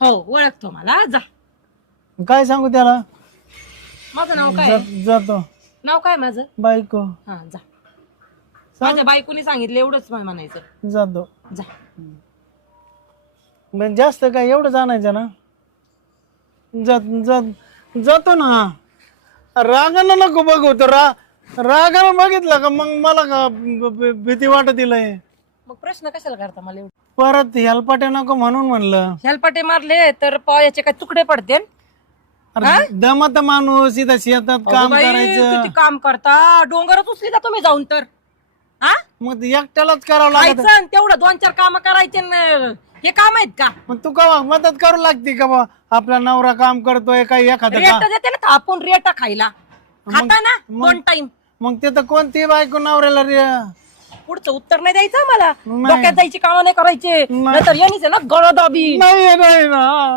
हो ओळखतो मला. जा. काय सांगू त्याला? माझं नाव काय आहे? जातो. नाव काय माझं? बायको. हा जा. माझ्या बायकोनी सांगितलं एवढंच म्हणायचं. जातो. जा. म्हणजे जास्त काय एवढं जाणायचं ना? जातो ना. रागानं नको बघू. रागानं बघितलं का मग मला का भीती वाटत तिलाय. मग प्रश्न कशाला करता मला एवढं? परत हेलपाटे नको म्हणून म्हणलं. हेलपाटे मारले तर पायाचे काय तुकडे पडते? दमत माणूस इथं शेतात काम करायचं. किती काम करता, डोंगरच उचली का तुम्ही जाऊन तर? हा मग एकट्यालाच करावं लागत. खायचं तेवढं 2-4 काम करायचे हे काम आहेत का? मग तू का मदत करू लागते का बा? आपला नवरा काम करतोय काही एखादं रेट देते ना आपण रेट खायला खाता ना 2 टाइम. मग ते तर कोणती बायको नवऱ्याला पुढचं उत्तर नाही द्यायचं मला. डोक्यात जायची कामं नाही करायचे, नाहीतर यांनीच ना गळदाबी. नाही ना.